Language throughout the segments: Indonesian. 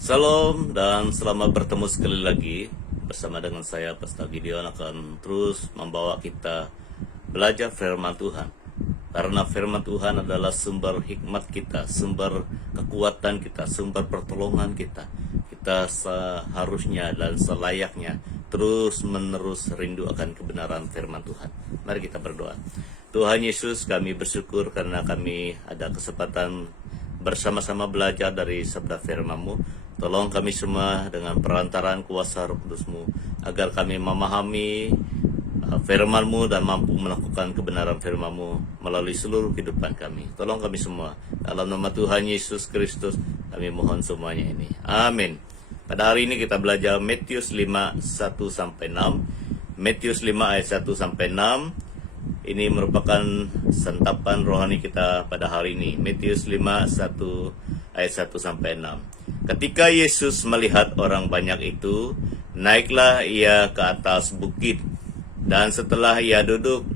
Salam dan selamat bertemu sekali lagi bersama dengan saya Pastor Gideon akan terus membawa kita belajar firman Tuhan. Karena firman Tuhan adalah sumber hikmat kita, sumber kekuatan kita, sumber pertolongan kita. Kita seharusnya dan selayaknya terus menerus rindu akan kebenaran firman Tuhan. Mari kita berdoa. Tuhan Yesus, kami bersyukur karena kami ada kesempatan bersama-sama belajar dari sabda firman-Mu. Tolong kami semua dengan perantaraan kuasa Roh Kudus-Mu agar kami memahami firman-Mu dan mampu melakukan kebenaran firman-Mu melalui seluruh kehidupan kami. Tolong kami semua dalam nama Tuhan Yesus Kristus kami mohon semuanya ini. Amin. Pada hari ini kita belajar Matius 5 1-6. Matius 5 ayat 1-6. Ini merupakan santapan rohani kita pada hari ini. Matius 5 ayat 1-6. Ketika Yesus melihat orang banyak itu, naiklah ia ke atas bukit. Dan setelah ia duduk,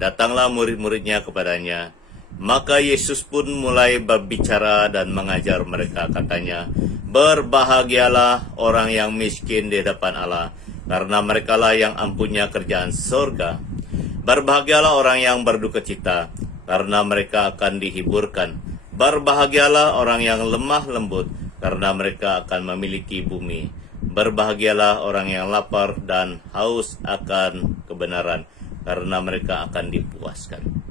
datanglah murid-muridnya kepadanya. Maka Yesus pun mulai berbicara dan mengajar mereka, katanya, "Berbahagialah orang yang miskin di hadapan Allah, karena merekalah yang ampunnya kerjaan surga. Berbahagialah orang yang berduka cita, karena mereka akan dihiburkan. Berbahagialah orang yang lemah lembut, karena mereka akan memiliki bumi. Berbahagialah orang yang lapar dan haus akan kebenaran, karena mereka akan dipuaskan."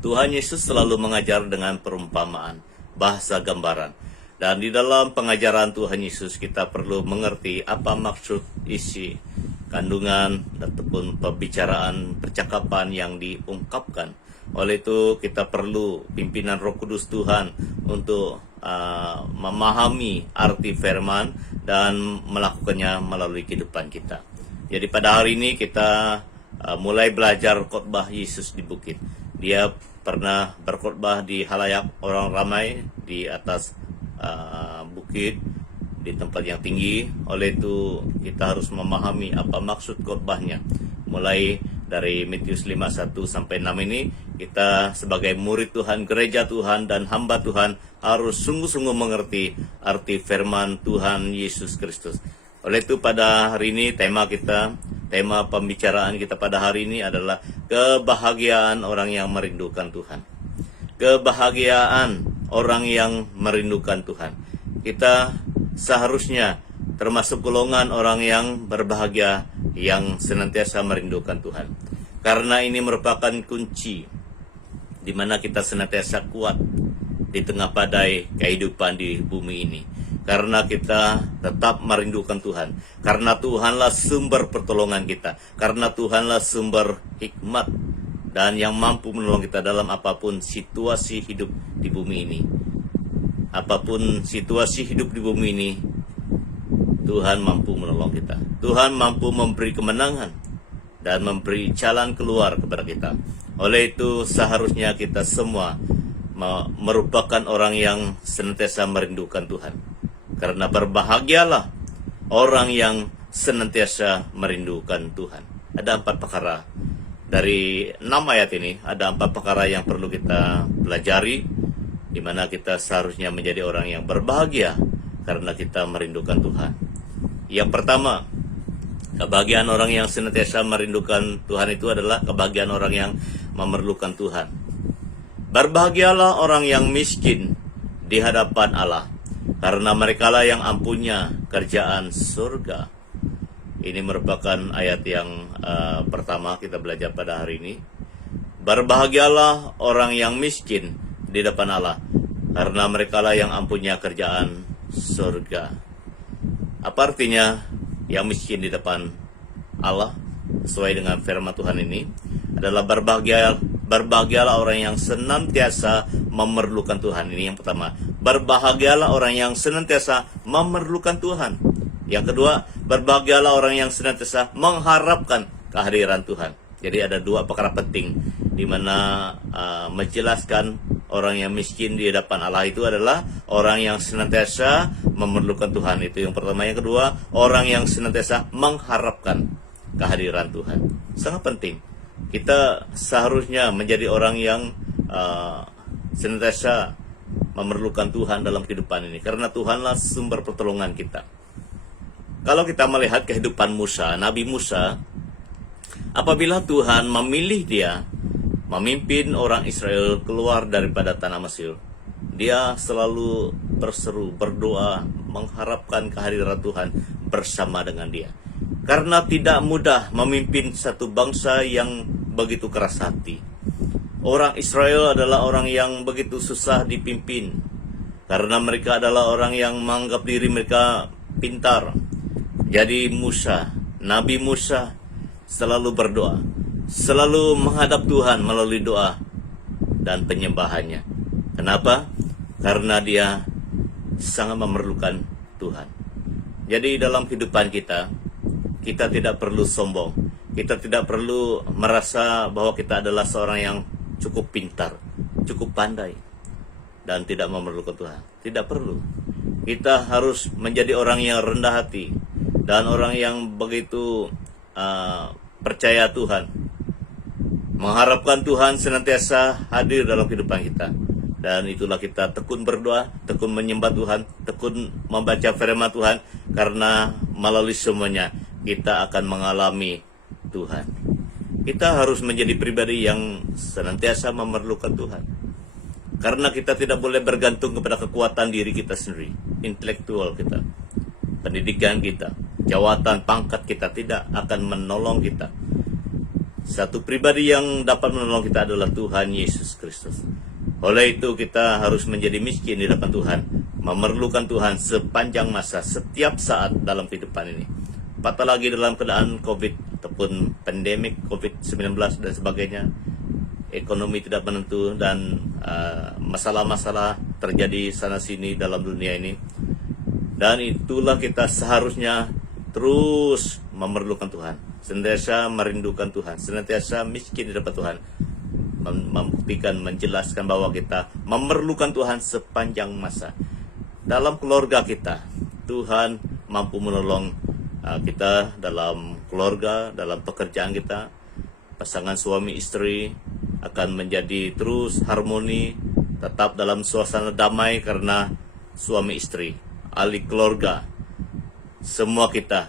Tuhan Yesus selalu mengajar dengan perumpamaan, bahasa gambaran. Dan di dalam pengajaran Tuhan Yesus kita perlu mengerti apa maksud isi kandungan ataupun pembicaraan percakapan yang diungkapkan. Oleh itu kita perlu pimpinan Roh Kudus Tuhan untuk memahami arti firman dan melakukannya melalui kehidupan kita. Jadi pada hari ini kita mulai belajar khotbah Yesus di bukit. Dia pernah berkhotbah di halayak orang ramai di atas bukit di tempat yang tinggi. Oleh itu kita harus memahami apa maksud khotbahnya. Mulai dari Matius 5 1-6 ini, kita sebagai murid Tuhan, gereja Tuhan dan hamba Tuhan harus sungguh-sungguh mengerti arti firman Tuhan Yesus Kristus. Oleh itu pada hari ini tema pembicaraan kita pada hari ini adalah kebahagiaan orang yang merindukan Tuhan. Kebahagiaan orang yang merindukan Tuhan. Kita seharusnya termasuk golongan orang yang berbahagia yang senantiasa merindukan Tuhan. Karena ini merupakan kunci di mana kita senantiasa kuat di tengah badai kehidupan di bumi ini. Karena kita tetap merindukan Tuhan. Karena Tuhanlah sumber pertolongan kita. Karena Tuhanlah sumber hikmat dan yang mampu menolong kita dalam apapun situasi hidup di bumi ini. Apapun situasi hidup di bumi ini, Tuhan mampu menolong kita. Tuhan mampu memberi kemenangan dan memberi jalan keluar kepada kita. Oleh itu seharusnya kita semua merupakan orang yang senantiasa merindukan Tuhan. Karena berbahagialah orang yang senantiasa merindukan Tuhan. Ada 4 perkara. Dari 6 ayat ini, ada 4 perkara yang perlu kita pelajari, di mana kita seharusnya menjadi orang yang berbahagia karena kita merindukan Tuhan. Yang pertama, kebahagiaan orang yang senantiasa merindukan Tuhan itu adalah kebahagiaan orang yang memerlukan Tuhan. Berbahagialah orang yang miskin di hadapan Allah, karena merekalah yang ampunya kerjaan surga. Ini merupakan ayat yang pertama kita belajar pada hari ini. Berbahagialah orang yang miskin di depan Allah, karena merekalah yang ampunya kerjaan surga. Apa artinya yang miskin di depan Allah? Sesuai dengan firman Tuhan ini adalah berbahagialah orang yang senantiasa memerlukan Tuhan. Ini yang pertama. Berbahagialah orang yang senantiasa memerlukan Tuhan. Yang kedua, berbahagialah orang yang senantiasa mengharapkan kehadiran Tuhan. Jadi ada 2 perkara penting di mana menjelaskan orang yang miskin di hadapan Allah itu adalah orang yang senantiasa memerlukan Tuhan. Itu yang pertama. Yang kedua, orang yang senantiasa mengharapkan kehadiran Tuhan. Sangat penting. Kita seharusnya menjadi orang yang senantiasa memerlukan Tuhan dalam kehidupan ini, karena Tuhanlah sumber pertolongan kita. Kalau kita melihat kehidupan Musa, Nabi Musa, apabila Tuhan memilih dia memimpin orang Israel keluar daripada tanah Mesir, dia selalu berseru, berdoa, mengharapkan kehadiran Tuhan bersama dengan dia. Karena tidak mudah memimpin satu bangsa yang begitu keras hati. Orang Israel adalah orang yang begitu susah dipimpin, karena mereka adalah orang yang menganggap diri mereka pintar. Jadi Nabi Musa selalu berdoa, selalu menghadap Tuhan melalui doa dan penyembahannya. Kenapa? Karena dia sangat memerlukan Tuhan. Jadi dalam kehidupan kita tidak perlu sombong. Kita tidak perlu merasa bahwa kita adalah seorang yang cukup pintar, cukup pandai, dan tidak memerlukan Tuhan. Tidak perlu. Kita harus menjadi orang yang rendah hati dan orang yang begitu percaya Tuhan, mengharapkan Tuhan senantiasa hadir dalam kehidupan kita. Dan itulah kita tekun berdoa, tekun menyembah Tuhan, tekun membaca firman Tuhan, karena melalui semuanya kita akan mengalami Tuhan. Kita harus menjadi pribadi yang senantiasa memerlukan Tuhan, karena kita tidak boleh bergantung kepada kekuatan diri kita sendiri, intelektual kita, pendidikan kita, jawatan, pangkat kita tidak akan menolong kita. Satu pribadi yang dapat menolong kita adalah Tuhan Yesus Kristus. Oleh itu kita harus menjadi miskin di hadapan Tuhan, memerlukan Tuhan sepanjang masa, setiap saat dalam kehidupan ini. Apatah lagi dalam keadaan COVID ataupun pandemik COVID-19 dan sebagainya, ekonomi tidak menentu dan masalah-masalah terjadi sana-sini dalam dunia ini. Dan itulah kita seharusnya terus memerlukan Tuhan, senantiasa merindukan Tuhan, senantiasa miskin di hadapan Tuhan, membuktikan, menjelaskan bahwa kita memerlukan Tuhan sepanjang masa. Dalam keluarga kita, Tuhan mampu menolong kita dalam keluarga, dalam pekerjaan kita. Pasangan suami istri akan menjadi terus harmoni, tetap dalam suasana damai karena suami istri, ahli keluarga. Semua kita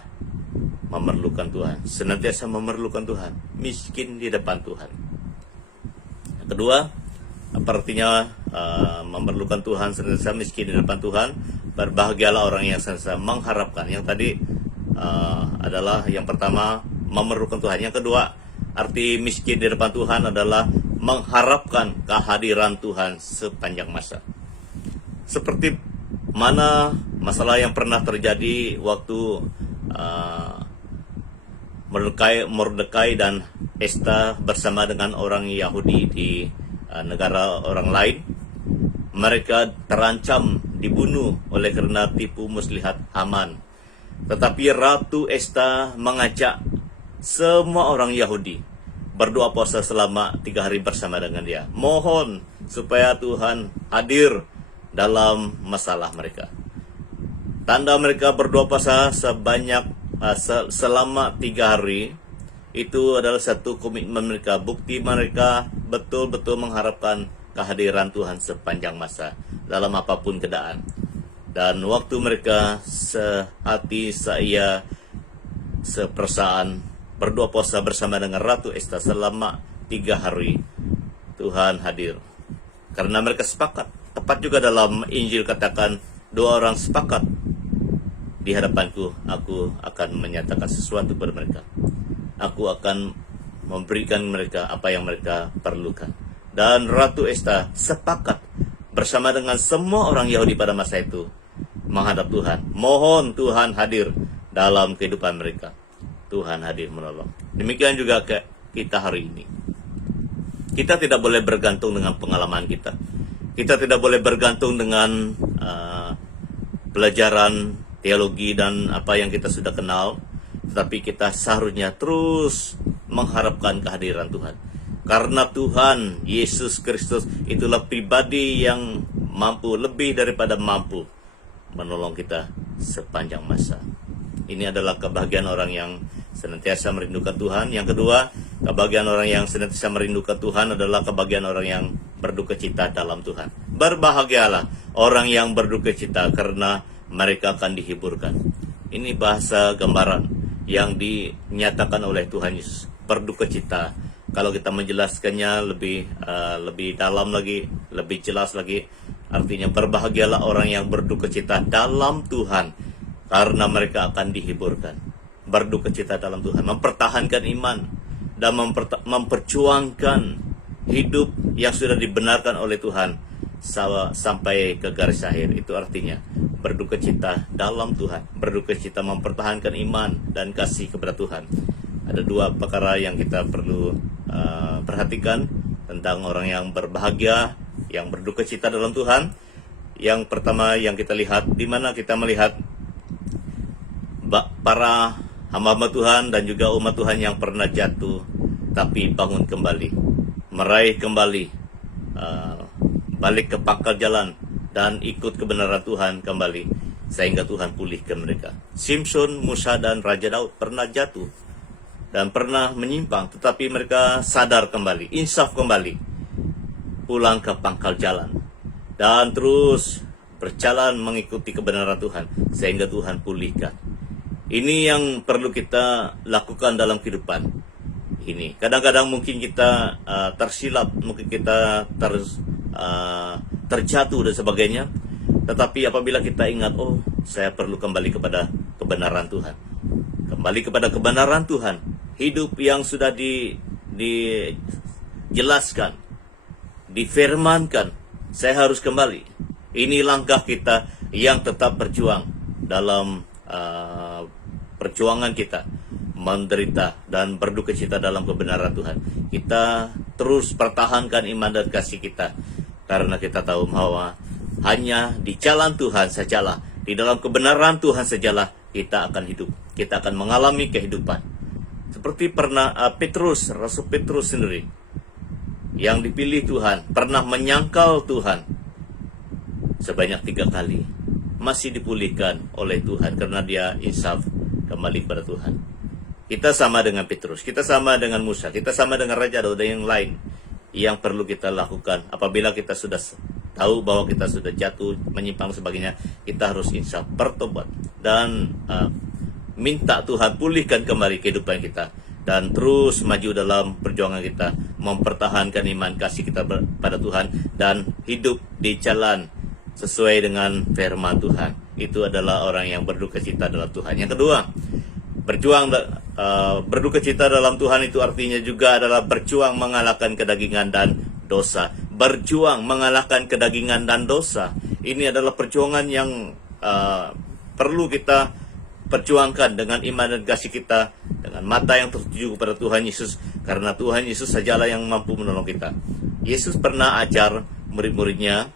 memerlukan Tuhan, senantiasa memerlukan Tuhan, miskin di depan Tuhan. Yang kedua, apa artinya memerlukan Tuhan, senantiasa miskin di depan Tuhan? Berbahagialah orang yang senantiasa mengharapkan. Yang tadi adalah yang pertama, memerlukan Tuhan. Yang kedua, arti miskin di depan Tuhan adalah mengharapkan kehadiran Tuhan sepanjang masa. Seperti mana masalah yang pernah terjadi waktu Mordekai dan Esta bersama dengan orang Yahudi di negara orang lain. Mereka terancam dibunuh oleh karena tipu muslihat Haman. Tetapi Ratu Esta mengajak semua orang Yahudi berdoa puasa selama 3 hari bersama dengan dia. Mohon supaya Tuhan hadir dalam masalah mereka. Tanda mereka berdoa puasa selama 3 hari itu adalah satu komitmen mereka, bukti mereka betul-betul mengharapkan kehadiran Tuhan sepanjang masa dalam apapun keadaan. Dan waktu mereka sehati, seperasaan berdoa puasa bersama dengan Ratu Esta selama 3 hari, Tuhan hadir. Karena mereka sepakat. Tepat juga dalam Injil katakan, 2 orang sepakat di hadapanku, aku akan menyatakan sesuatu kepada mereka. Aku akan memberikan mereka apa yang mereka perlukan. Dan Ratu Esta sepakat bersama dengan semua orang Yahudi pada masa itu menghadap Tuhan. Mohon Tuhan hadir dalam kehidupan mereka. Tuhan hadir menolong. Demikian juga kita hari ini. Kita tidak boleh bergantung dengan pengalaman kita. Kita tidak boleh bergantung dengan pelajaran teologi dan apa yang kita sudah kenal. Tetapi kita seharusnya terus mengharapkan kehadiran Tuhan. Karena Tuhan Yesus Kristus itulah pribadi yang mampu, lebih daripada mampu menolong kita sepanjang masa. Ini adalah kebahagiaan orang yang senantiasa merindukan Tuhan. Yang kedua, kebahagiaan orang yang senantiasa merindukan Tuhan adalah kebahagiaan orang yang berduka cita dalam Tuhan. berbahagialah orang yang berduka cita karena mereka akan dihiburkan. Ini bahasa gambaran yang dinyatakan oleh Tuhan Yesus. Berduka cita. Kalau kita menjelaskannya lebih dalam lagi, lebih jelas lagi, artinya berbahagialah orang yang berduka cita dalam Tuhan karena mereka akan dihiburkan. Berduka cita dalam Tuhan, mempertahankan iman dan memperjuangkan hidup yang sudah dibenarkan oleh Tuhan sampai ke garis akhir. Itu artinya berduka cita dalam Tuhan, berduka cita mempertahankan iman dan kasih kepada Tuhan. Ada dua perkara yang kita perlu perhatikan tentang orang yang berbahagia, yang berduka cita dalam Tuhan. Yang pertama yang kita lihat, di mana kita melihat para hamba-hamba Tuhan dan juga umat Tuhan yang pernah jatuh tapi bangun kembali, meraih kembali, balik ke pangkal jalan dan ikut kebenaran Tuhan kembali sehingga Tuhan pulihkan mereka. Simpson, Musa dan Raja Daud pernah jatuh dan pernah menyimpang, tetapi mereka sadar kembali, insaf kembali, pulang ke pangkal jalan dan terus berjalan mengikuti kebenaran Tuhan sehingga Tuhan pulihkan. Ini yang perlu kita lakukan dalam kehidupan ini. Kadang-kadang mungkin kita tersilap, mungkin kita terjatuh dan sebagainya. Tetapi apabila kita ingat, oh saya perlu kembali kepada kebenaran Tuhan. Kembali kepada kebenaran Tuhan. Hidup yang sudah dijelaskan, difirmankan. Saya harus kembali. Ini langkah kita yang tetap berjuang dalam perjuangan kita, menderita dan berduka cita dalam kebenaran Tuhan. Kita terus pertahankan iman dan kasih kita, karena kita tahu bahwa hanya di jalan Tuhan sajalah, di dalam kebenaran Tuhan sajalah kita akan hidup, kita akan mengalami kehidupan. Seperti pernah Petrus, Rasul Petrus sendiri, yang dipilih Tuhan, pernah menyangkal Tuhan sebanyak 3 kali, masih dipulihkan oleh Tuhan karena dia insaf kembali kepada Tuhan. Kita sama dengan Petrus, kita sama dengan Musa, kita sama dengan Raja Daud dan yang lain yang perlu kita lakukan. Apabila kita sudah tahu bahwa kita sudah jatuh, menyimpang sebagainya, kita harus insaf, bertobat dan minta Tuhan pulihkan kembali kehidupan kita dan terus maju dalam perjuangan kita, mempertahankan iman kasih kita pada Tuhan dan hidup di jalan sesuai dengan firman Tuhan. Itu adalah orang yang berduka cita dalam Tuhan. Yang kedua, berduka cita dalam Tuhan itu artinya juga adalah berjuang mengalahkan kedagingan dan dosa. Berjuang mengalahkan kedagingan dan dosa. Ini adalah perjuangan yang perlu kita perjuangkan dengan iman dan kasih kita, dengan mata yang tertuju kepada Tuhan Yesus, karena Tuhan Yesus sajalah yang mampu menolong kita. Yesus pernah ajar murid-muridnya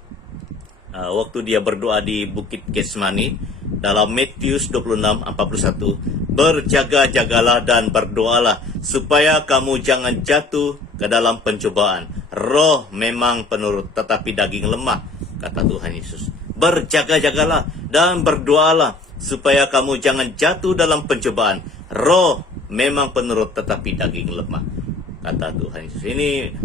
waktu dia berdoa di Bukit Getsemani dalam Matius 26:41, berjaga-jagalah dan berdoalah supaya kamu jangan jatuh ke dalam pencobaan. Roh memang penurut tetapi daging lemah, kata Tuhan Yesus. Berjaga-jagalah dan berdoalah supaya kamu jangan jatuh dalam pencobaan. Roh memang penurut tetapi daging lemah, kata Tuhan Yesus. Ini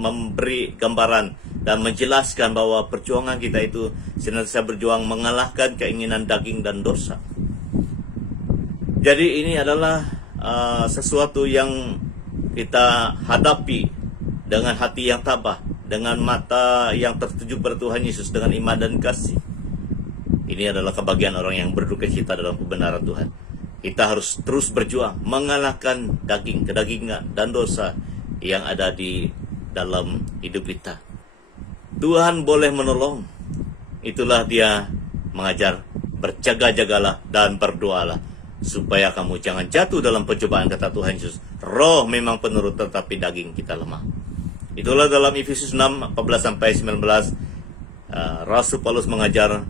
memberi gambaran dan menjelaskan bahwa perjuangan kita itu senantiasa berjuang mengalahkan keinginan daging dan dosa. Jadi ini adalah sesuatu yang kita hadapi dengan hati yang tabah, dengan mata yang tertuju pada Tuhan Yesus, dengan iman dan kasih. Ini adalah kebahagiaan orang yang berduka cita dalam kebenaran Tuhan. Kita harus terus berjuang mengalahkan kedagingan dan dosa yang ada di dalam hidup kita. Tuhan boleh menolong. Itulah dia mengajar, berjaga-jagalah dan berdoalah supaya kamu jangan jatuh dalam pencobaan, kata Tuhan Yesus. Roh memang penurut tetapi daging kita lemah. Itulah dalam Efesus 6:14-19 Rasul Paulus mengajar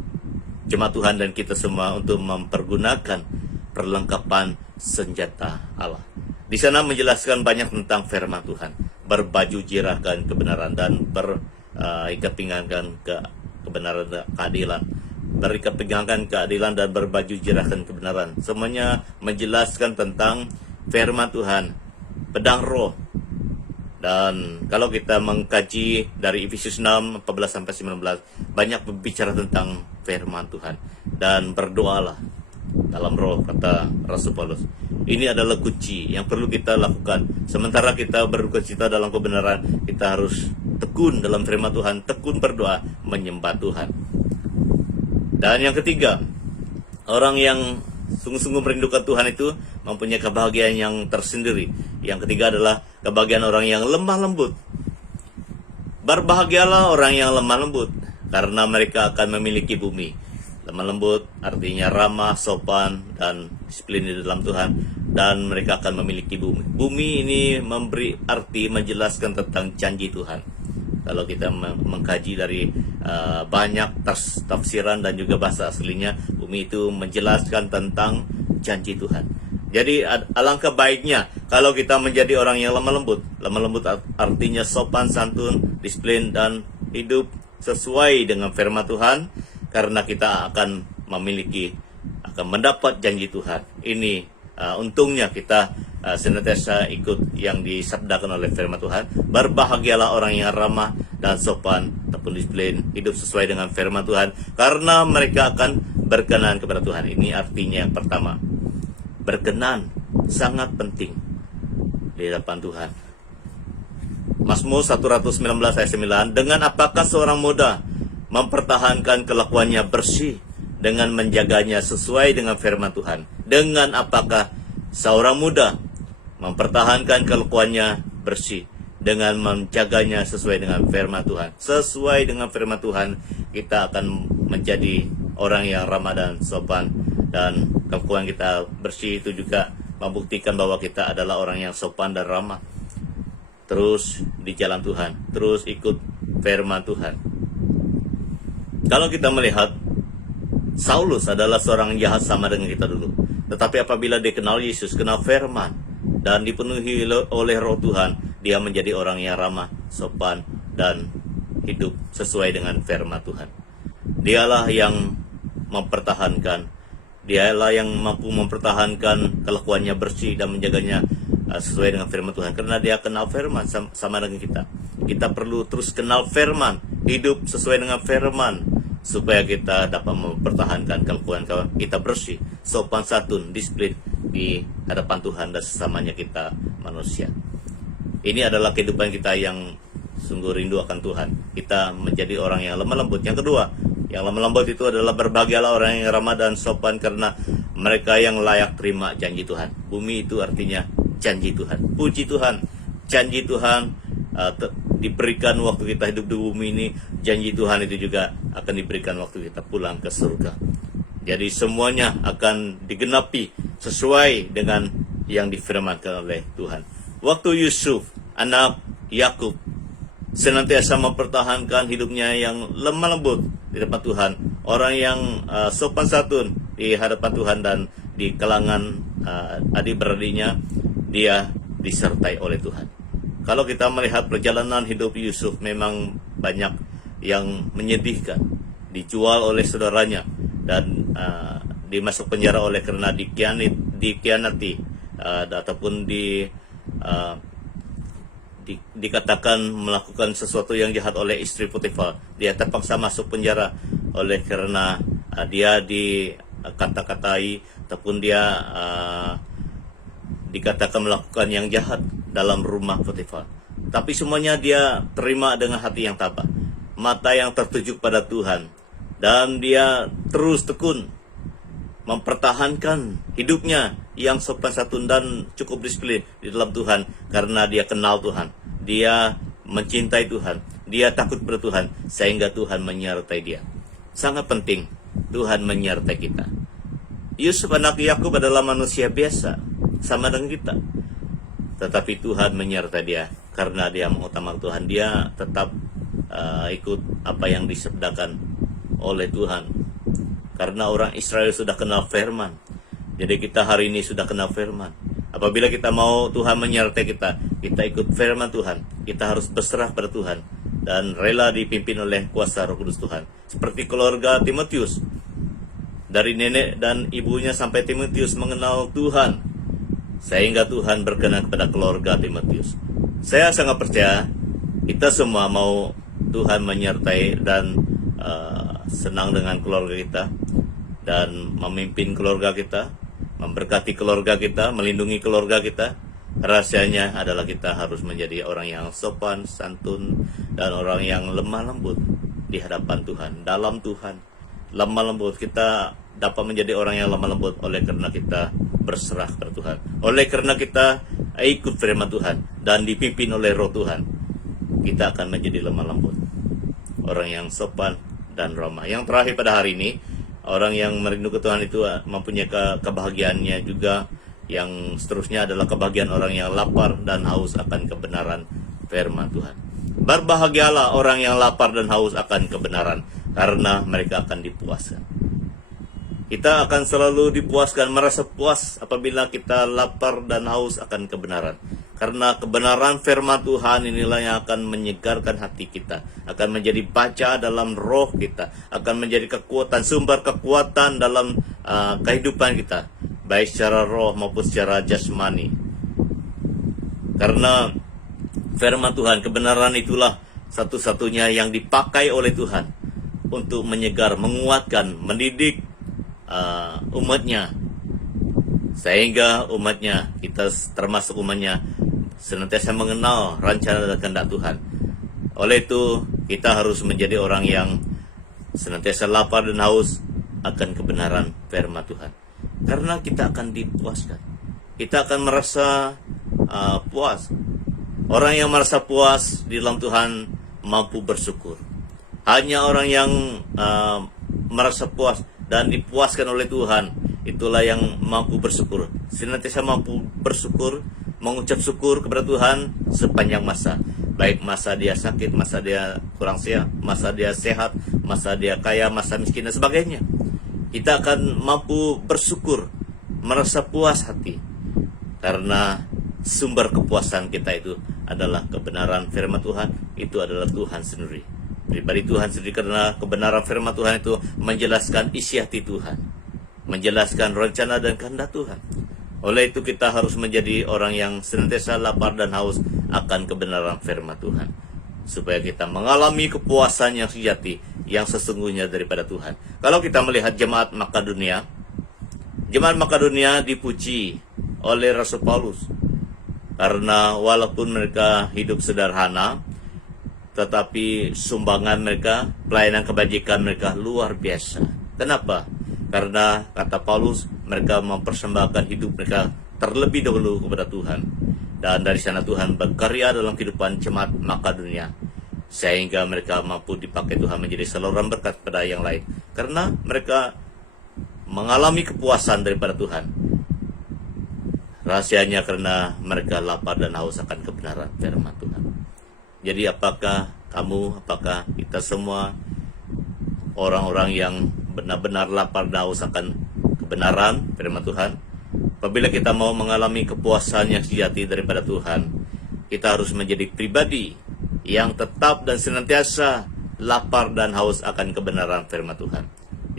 jemaat Tuhan dan kita semua untuk mempergunakan perlengkapan senjata Allah. Di sana menjelaskan banyak tentang firman Tuhan, berbaju jirahkan kebenaran dan berikat pinggangan kebenaran keadilan, berikat pinggangan keadilan dan berbaju jirahkan kebenaran. Semuanya menjelaskan tentang firman Tuhan, pedang roh, Dan kalau kita mengkaji dari Efesus 6, 14 sampai 19, banyak berbicara tentang firman Tuhan. Dan berdoalah dalam roh, kata Rasul Paulus. Ini adalah kunci yang perlu kita lakukan. Sementara kita berduka-cita dalam kebenaran, kita harus tekun dalam firman Tuhan, tekun berdoa, menyembah Tuhan. Dan yang ketiga, orang yang sungguh-sungguh merindukan Tuhan itu mempunyai kebahagiaan yang tersendiri. Yang ketiga adalah kebahagiaan orang yang lemah lembut. Berbahagialah orang yang lemah lembut, karena mereka akan memiliki bumi. Lemah lembut artinya ramah, sopan, dan disiplin di dalam Tuhan. Dan mereka akan memiliki bumi. Bumi ini memberi arti, menjelaskan tentang janji Tuhan. Kalau kita mengkaji dari banyak tafsiran dan juga bahasa aslinya, bumi itu menjelaskan tentang janji Tuhan. Jadi alangkah baiknya kalau kita menjadi orang yang lemah lembut. Lemah lembut artinya sopan, santun, disiplin, dan hidup sesuai dengan firman Tuhan. Karena kita akan mendapat janji Tuhan. Ini untungnya kita senantiasa ikut yang disabdakan oleh firman Tuhan. Berbahagialah orang yang ramah dan sopan ataupun disiplin, hidup sesuai dengan firman Tuhan, karena mereka akan berkenan kepada Tuhan. Ini artinya yang pertama. Berkenan sangat penting di hadapan Tuhan. Mazmur 119 ayat 9, dengan apakah seorang muda mempertahankan kelakuannya bersih dengan menjaganya sesuai dengan firman Tuhan? Dengan apakah seorang muda mempertahankan kelakuannya bersih dengan menjaganya sesuai dengan firman Tuhan? Sesuai dengan firman Tuhan, kita akan menjadi orang yang ramah dan sopan, dan kelakuan kita bersih itu juga membuktikan bahwa kita adalah orang yang sopan dan ramah. Terus di jalan Tuhan, terus ikut firman Tuhan. Kalau kita melihat, Saulus adalah seorang jahat sama dengan kita dulu. Tetapi apabila dia kenal Yesus, kenal firman, dan dipenuhi oleh roh Tuhan, dia menjadi orang yang ramah, sopan, dan hidup sesuai dengan firman Tuhan. Dialah yang mempertahankan, dialah yang mampu mempertahankan kelakuannya bersih dan menjaganya sesuai dengan firman Tuhan. Karena dia kenal firman sama dengan kita. Kita perlu terus kenal firman, hidup sesuai dengan firman, supaya kita dapat mempertahankan kelakuan kita bersih, sopan, santun, disiplin di hadapan Tuhan dan sesamanya kita manusia. Ini adalah kehidupan kita yang sungguh rindu akan Tuhan. Kita menjadi orang yang lemah lembut. Yang kedua, yang lemah lembut itu adalah berbahagialah orang yang ramah dan sopan, karena mereka yang layak terima janji Tuhan. Bumi itu artinya janji Tuhan. Puji Tuhan, janji Tuhan diberikan waktu kita hidup di bumi ini. Janji Tuhan itu juga akan diberikan waktu kita pulang ke surga. Jadi semuanya akan digenapi sesuai dengan yang difirmankan oleh Tuhan. Waktu Yusuf, anak Yakub, senantiasa mempertahankan hidupnya yang lemah lembut di depan Tuhan, orang yang sopan santun di hadapan Tuhan, dan di kalangan adik-beradiknya dia disertai oleh Tuhan. Kalau kita melihat perjalanan hidup Yusuf, memang banyak yang menyedihkan. Dijual oleh saudaranya dan dimasuk penjara oleh karena dikhianati ataupun dikatakan melakukan sesuatu yang jahat oleh istri Potifar. Dia terpaksa masuk penjara oleh karena dia dikata-katai ataupun dia dikatakan melakukan yang jahat dalam rumah Potifar. Tapi semuanya dia terima dengan hati yang tabah, mata yang tertuju pada Tuhan, dan dia terus tekun mempertahankan hidupnya yang sopan santun dan cukup disiplin di dalam Tuhan, karena dia kenal Tuhan, dia mencintai Tuhan, dia takut pada Tuhan, sehingga Tuhan menyertai dia. Sangat penting Tuhan menyertai kita. Yusuf anak Yakub adalah manusia biasa sama dengan kita, tetapi Tuhan menyertai dia karena dia mengutamakan Tuhan. Dia tetap ikut apa yang disabdakan oleh Tuhan, karena orang Israel sudah kenal firman. Jadi kita hari ini sudah kenal firman. Apabila kita mau Tuhan menyertai kita, kita ikut firman Tuhan. Kita harus berserah pada Tuhan dan rela dipimpin oleh kuasa Roh Kudus Tuhan. Seperti keluarga Timotius, dari nenek dan ibunya sampai Timotius mengenal Tuhan, sehingga Tuhan berkenan kepada keluarga Timotius. Saya sangat percaya kita semua mau Tuhan menyertai dan senang dengan keluarga kita dan memimpin keluarga kita, memberkati keluarga kita, melindungi keluarga kita. Rahasianya adalah kita harus menjadi orang yang sopan, santun, dan orang yang lemah lembut di hadapan Tuhan, dalam Tuhan. Lemah lembut, kita dapat menjadi orang yang lemah lembut oleh karena kita berserah kepada Tuhan, oleh karena kita ikut firman Tuhan dan dipimpin oleh Roh Tuhan. Kita akan menjadi lemah lembut, orang yang sopan dan ramah. Yang terakhir pada hari ini, orang yang merindukan Tuhan itu mempunyai kebahagiaannya juga. Yang seterusnya adalah kebahagiaan orang yang lapar dan haus akan kebenaran firman Tuhan. Berbahagialah orang yang lapar dan haus akan kebenaran, karena mereka akan dipuaskan. Kita akan selalu dipuaskan, merasa puas apabila kita lapar dan haus akan kebenaran. Karena kebenaran firman Tuhan inilah yang akan menyegarkan hati kita, akan menjadi baca dalam roh kita, akan menjadi kekuatan, sumber kekuatan dalam kehidupan kita, baik secara roh maupun secara jasmani. Karena firman Tuhan, kebenaran itulah satu-satunya yang dipakai oleh Tuhan untuk menyegar, menguatkan, mendidik umatnya, sehingga umatnya, kita termasuk umatnya, senantiasa mengenal rencana dan kehendak Tuhan. Oleh itu, kita harus menjadi orang yang senantiasa lapar dan haus akan kebenaran firman Tuhan. Karena kita akan dipuaskan. Kita akan merasa puas. Orang yang merasa puas di dalam Tuhan mampu bersyukur. Hanya orang yang merasa puas dan dipuaskan oleh Tuhan, itulah yang mampu bersyukur. Senantiasa mampu bersyukur, mengucap syukur kepada Tuhan sepanjang masa. Baik masa dia sakit, masa dia kurang sehat, masa dia sehat, masa dia kaya, masa miskin, dan sebagainya. Kita akan mampu bersyukur, merasa puas hati. Karena sumber kepuasan kita itu adalah kebenaran firman Tuhan, itu adalah Tuhan sendiri. Pribadi Tuhan sendiri, karena kebenaran firman Tuhan itu menjelaskan isi hati Tuhan, menjelaskan rencana dan kehendak Tuhan. Oleh itu kita harus menjadi orang yang senantiasa lapar dan haus akan kebenaran firman Tuhan, supaya kita mengalami kepuasan yang sejati, yang sesungguhnya daripada Tuhan. Kalau kita melihat jemaat Makedonia, jemaat Makedonia dipuji oleh Rasul Paulus, karena walaupun mereka hidup sederhana, tetapi sumbangan mereka, pelayanan kebajikan mereka luar biasa. Kenapa? Karena kata Paulus, mereka mempersembahkan hidup mereka terlebih dahulu kepada Tuhan. Dan dari sana Tuhan berkarya dalam kehidupan jemaat Makedonia, sehingga mereka mampu dipakai Tuhan menjadi saluran berkat pada yang lain. Karena mereka mengalami kepuasan daripada Tuhan. Rahasianya karena mereka lapar dan haus akan kebenaran firman Tuhan. Jadi apakah kamu, apakah kita semua orang-orang yang benar-benar lapar dan haus akan kebenaran firman Tuhan? Apabila kita mau mengalami kepuasan yang sejati daripada Tuhan, kita harus menjadi pribadi yang tetap dan senantiasa lapar dan haus akan kebenaran firman Tuhan.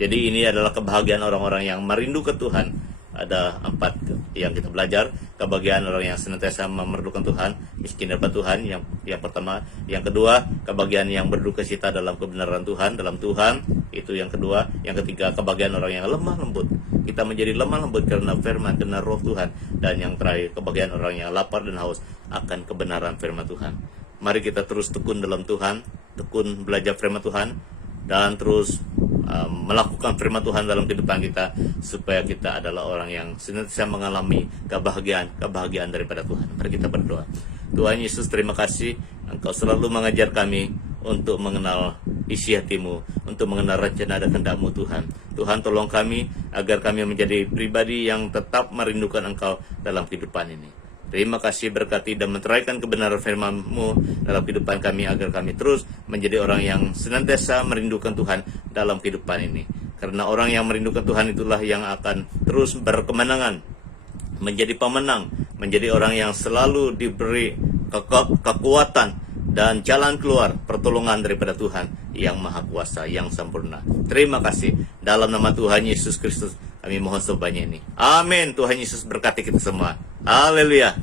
Jadi ini adalah kebahagiaan orang-orang yang merindukan Tuhan. Ada 4 yang kita belajar. Kebahagiaan orang yang senantiasa memerlukan Tuhan, miskin daripada Tuhan, yang pertama. Yang kedua, kebahagiaan yang berduka cita dalam kebenaran Tuhan, dalam Tuhan, itu yang kedua. Yang ketiga, kebahagiaan orang yang lemah lembut. Kita menjadi lemah lembut karena firman, karena roh Tuhan. Dan yang terakhir, kebahagiaan orang yang lapar dan haus akan kebenaran firman Tuhan. Mari kita terus tekun dalam Tuhan, tekun belajar firman Tuhan, dan terus melakukan firman Tuhan dalam kehidupan kita, supaya kita adalah orang yang senantiasa mengalami kebahagiaan daripada Tuhan. Mari kita berdoa. Tuhan Yesus, terima kasih Engkau selalu mengajar kami untuk mengenal isi hatimu, untuk mengenal rencana dan kehendak-Mu Tuhan. Tuhan, tolong kami agar kami menjadi pribadi yang tetap merindukan Engkau dalam kehidupan ini. Terima kasih, berkati dan menteraikan kebenaran firman-Mu dalam kehidupan kami, agar kami terus menjadi orang yang senantiasa merindukan Tuhan dalam kehidupan ini. Karena orang yang merindukan Tuhan itulah yang akan terus berkemenangan, menjadi pemenang, menjadi orang yang selalu diberi kekuatan dan jalan keluar pertolongan daripada Tuhan yang Maha Kuasa, yang sempurna. Terima kasih. Dalam nama Tuhan Yesus Kristus kami mohon sebanyak ini. Amin. Tuhan Yesus berkati kita semua. Haleluya.